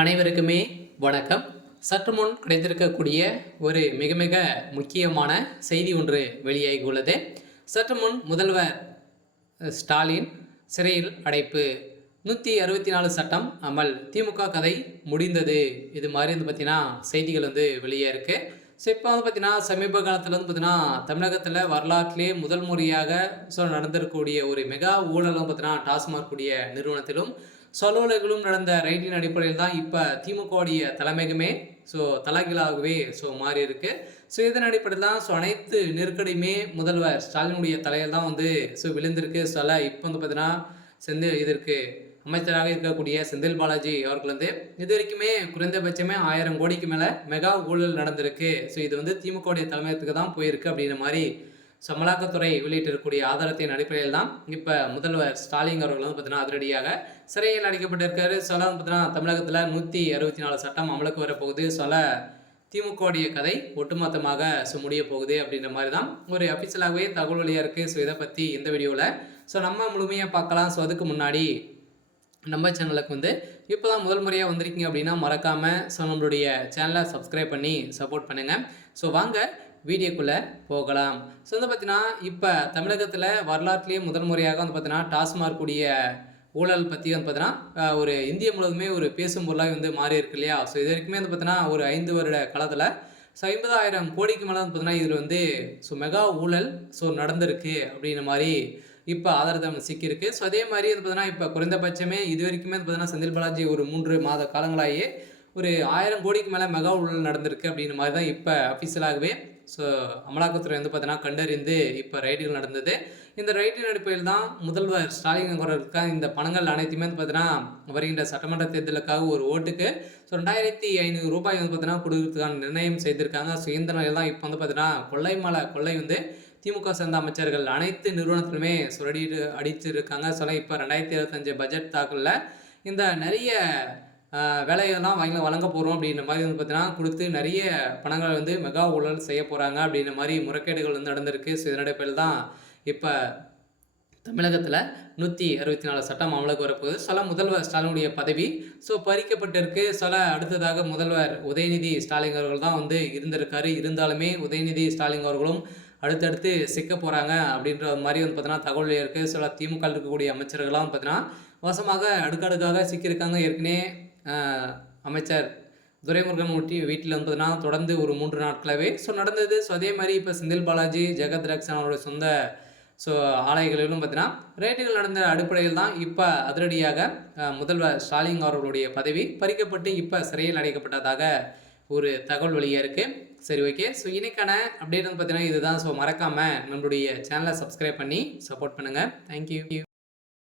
அனைவருக்குமே வணக்கம். சற்று முன் கிடைத்திருக்கக்கூடிய ஒரு மிக மிக முக்கியமான செய்தி ஒன்று வெளியாகி உள்ளது. சற்று முன் முதல்வர் ஸ்டாலின் சிறையில் அடைப்பு, 164 சட்டம் அமல், திமுக கதை முடிந்தது. இது மாதிரி வந்து பார்த்தீங்கன்னா செய்திகள் வந்து வெளியே இருக்குது. ஸோ இப்போ வந்து பார்த்தீங்கன்னா சமீப காலத்தில் வந்து பார்த்தீங்கன்னா தமிழகத்தில் வரலாற்றிலே முதல் முறையாக நடந்திருக்கக்கூடிய ஒரு மெகா ஊழலும் பார்த்தீங்கன்னா டாஸ்மாக் கூடிய நிறுவனத்திலும் அலுவலர்களும் நடந்த ரைட்டின் அடிப்படையில் தான் இப்போ திமுகவுடைய தலைமையகமே தலைகீழாகவே மாறி இருக்கு. இதன் அடிப்படையில் தான் அனைத்து நெருக்கடியுமே முதல்வர் ஸ்டாலினுடைய தலையில் தான் வந்து விழுந்திருக்கு. இப்போ வந்து பார்த்தீங்கன்னா இதற்கு அமைச்சராக இருக்கக்கூடிய செந்தில் பாலாஜி அவர்கள் வந்து இது வரைக்குமே குறைந்தபட்சமே 1000 கோடிக்கு மேலே மெகா ஊழல் நடந்திருக்கு. இது வந்து திமுகவுடைய தலைமையகத்துக்கு தான் போயிருக்கு அப்படின்ற மாதிரி அமலாக்கத்துறை வெளியிட்டிருக்கக்கூடிய ஆதாரத்தின் அடிப்படையில் தான் இப்போ முதல்வர் ஸ்டாலின் அவர்கள் வந்து பார்த்தீங்கன்னா அதிரடியாக சிறையில் அடைக்கப்பட்டிருக்காரு. பார்த்தீங்கன்னா தமிழகத்தில் 164 சட்டம் அமலுக்கு வரப்போகுது. திமுகவுடைய கதை ஒட்டுமொத்தமாக முடிய போகுது அப்படின்ற மாதிரி தான் ஒரு அஃபிஷியலாகவே தகவல் வழியாக இருக்குது. இதை பற்றி இந்த வீடியோவில் நம்ம முழுமையாக பார்க்கலாம். அதுக்கு முன்னாடி நம்ம சேனலுக்கு வந்து இப்போ தான் முதல் முறையாக வந்திருக்கீங்க அப்படின்னா மறக்காமல் நம்மளுடைய சேனலை சப்ஸ்கிரைப் பண்ணி சப்போர்ட் பண்ணுங்கள். வாங்க வீடியோக்குள்ளே போகலாம். வந்து பார்த்தீங்கன்னா இப்போ தமிழகத்தில் வரலாற்றிலேயே முதல் முறையாக வந்து பார்த்தீங்கன்னா டாஸ்மாக் கூடிய ஊழல் பற்றி வந்து பார்த்தீங்கன்னா ஒரு இந்திய முழுவதுமே ஒரு பேசும் பொருளாக வந்து மாறி இருக்கு இல்லையா. இது வரைக்குமே வந்து பார்த்தீங்கன்னா ஒரு 5 வருட காலத்தில் 50,000 கோடிக்கு மேலே வந்து பார்த்தீங்கன்னா இதில் வந்து மெகா ஊழல் நடந்திருக்கு அப்படின்ற மாதிரி இப்போ ஆதாரத்தை சிக்கியிருக்கு. அதே மாதிரி வந்து பார்த்தீங்கன்னா இப்போ குறைந்தபட்சமே இது வரைக்குமே வந்து பார்த்தீங்கன்னா செந்தில் பாலாஜி ஒரு 3 மாத காலங்களாகவே ஒரு 1000 கோடிக்கு மேலே மெகா ஊழல் நடந்திருக்கு அப்படின்ற மாதிரி தான் இப்போ அஃபிஷியலாகவே அமலாக்கத்துறை வந்து பார்த்தீங்கன்னா கண்டறிந்து இப்போ ரைடுகள் நடந்தது. இந்த ரைட்டின் அடிப்படையில் தான் முதல்வர் ஸ்டாலின் அவர்களுக்காக இந்த பணங்கள் அனைத்துமே வந்து பார்த்தீங்கன்னா வருகின்ற சட்டமன்ற தேர்தலுக்காக ஒரு ஓட்டுக்கு 2,500 ரூபாய் வந்து பார்த்தீங்கன்னா கொடுக்கறதுக்கான நிர்ணயம் செய்திருக்காங்க. இந்த நிலையில் தான் இப்போ வந்து பார்த்தீங்கன்னா கொள்ளை வந்து திமுக சேர்ந்த அமைச்சர்கள் அனைத்து நிறுவனத்திலுமே அடிச்சிருக்காங்க. இப்போ 2025 பட்ஜெட் தாக்கலில் இந்த நிறைய வேலையெல்லாம் வழங்க போகிறோம் அப்படின்ற மாதிரி வந்து பார்த்தீங்கன்னா கொடுத்து நிறைய பணங்களை வந்து மெகா ஊழல் செய்ய போகிறாங்க அப்படின்ற மாதிரி முறைகேடுகள் வந்து நடந்திருக்கு. இதன் அடிப்படையில் தான் இப்போ தமிழகத்தில் 164 சட்டம் அமலுக்கு வரப்போகுது. முதல்வர் ஸ்டாலினுடைய பதவி பறிக்கப்பட்டிருக்கு. அடுத்ததாக முதல்வர் உதயநிதி ஸ்டாலின் அவர்கள் தான் வந்து இருந்திருக்காரு. இருந்தாலுமே உதயநிதி ஸ்டாலின் அவர்களும் அடுத்தடுத்து சிக்க போகிறாங்க அப்படின்ற மாதிரி வந்து பார்த்தீங்கன்னா தகவல் இருக்குது. திமுக இருக்கக்கூடிய அமைச்சர்கள்லாம் பார்த்தீங்கன்னா வசமாக அடுக்கடுக்காக சிக்கியிருக்காங்க. ஏற்கனவே அமைச்சர் துரைமுருகன் வீட்டில் வந்து பார்த்தீங்கன்னா தொடர்ந்து ஒரு 3 நாட்களாகவே நடந்தது. அதே மாதிரி இப்போ செந்தில் பாலாஜி, ஜெகத் ரக்ஷன் அவருடைய சொந்த ஆலைகளிலும் பார்த்தீங்கன்னா ரேட்டுகள் நடந்த அடிப்படையில் தான் இப்போ அதிரடியாக முதல்வர் ஸ்டாலின் அவர்களுடைய பதவி பறிக்கப்பட்டு இப்போ சிறையில் அடைக்கப்பட்டதாக ஒரு தகவல் வெளியாக இருக்குது. சரி, ஓகே. இன்னைக்கான அப்டேட் வந்து பார்த்தீங்கன்னா இதுதான். மறக்காமல் நம்மளுடைய சேனலை சப்ஸ்கிரைப் பண்ணி சப்போர்ட் பண்ணுங்கள். தேங்க்யூ.